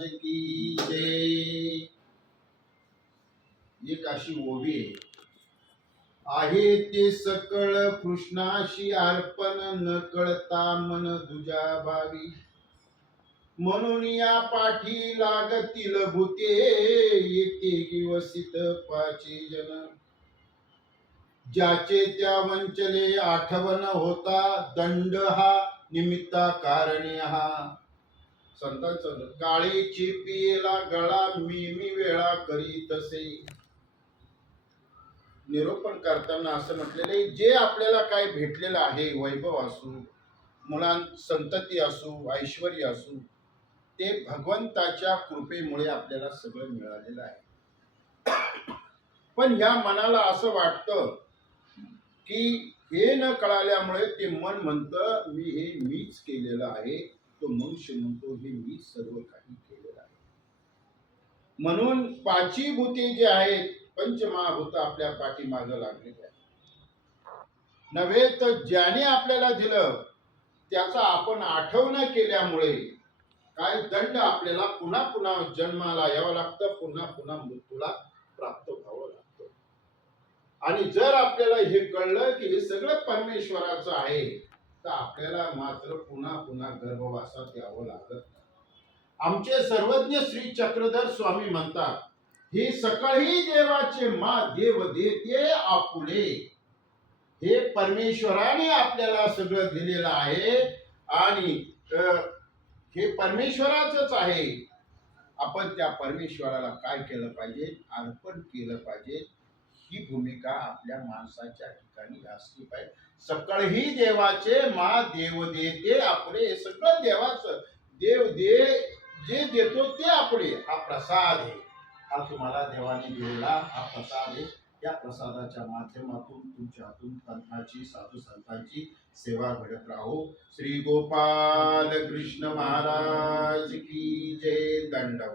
महाराज की जय एक अशी ओवी आहे. आहे ते सकळ कृष्णाशी अर्पण न कळता मन दुजा भावी. म्हणून या पाठी लागतील भूते येते दिवसित पाचे जन. ज्याचे त्या वंचले आठवण होता दंड हा निमित्ता कारणे हा. संतांचं काळी चिरपियेला गळा मी मी वेळा करी तसे. निरोपण करताना असं म्हटलेलं आहे जे आपल्याला काय भेटलेलं आहे वैभव असू मुलां संतती असू ऐश्वर असू ते भगवंताच्या कृपेमुळे आपल्याला सगळं मिळालेलं आहे. पण ह्या मनाला असं वाटतं की हे न कळाल्यामुळे ते मन म्हणतं मी हे मीच केलेलं आहे. तो मनुष्य म्हणतो हे मी सर्व काही केलेलं आहे. म्हणून पाची भूते जे आहेत पंचमहाभूत आपल्या पाठीमाग लागलेले आहेत. नव्हे तर ज्याने आपल्याला दिलं त्याचा आपण आठवण केल्यामुळे काय दंड आपल्याला पुन्हा पुन्हा जन्माला यावं लागतं पुन्हा पुन्हा मृत्यूला प्राप्त व्हावं लागतं. आणि जर आपल्याला हे कळलं की हे सगळं परमेश्वराचं आहे तर आपल्याला मात्र पुन्हा पुन्हा गर्भवासात यावं लागत आमचे सर्वज्ञ श्री चक्रधर स्वामी म्हणतात हे सकळही देवाचे मा देव देते आपुले. हे परमेश्वराने आपल्याला सगळं दिलेलं आहे आणि हे परमेश्वराचंच आहे. आपण त्या परमेश्वराला काय केलं पाहिजे? अर्पण केलं पाहिजे. ही भूमिका आपल्या माणसाच्या ठिकाणी असली पाहिजे. सकळही देवाचे मा देव देते आपले. हे सगळं देवाचं. देव दे जे देतो ते आपले. हा प्रसाद आहे. हा तुम्हाला देवाने दिलेला हा प्रसाद आहे. या प्रसादाच्या माध्यमातून तुमच्या हातून पंथाची साधू संतांची सेवा घडत राहो. श्री गोपाल कृष्ण महाराज की जय दंडव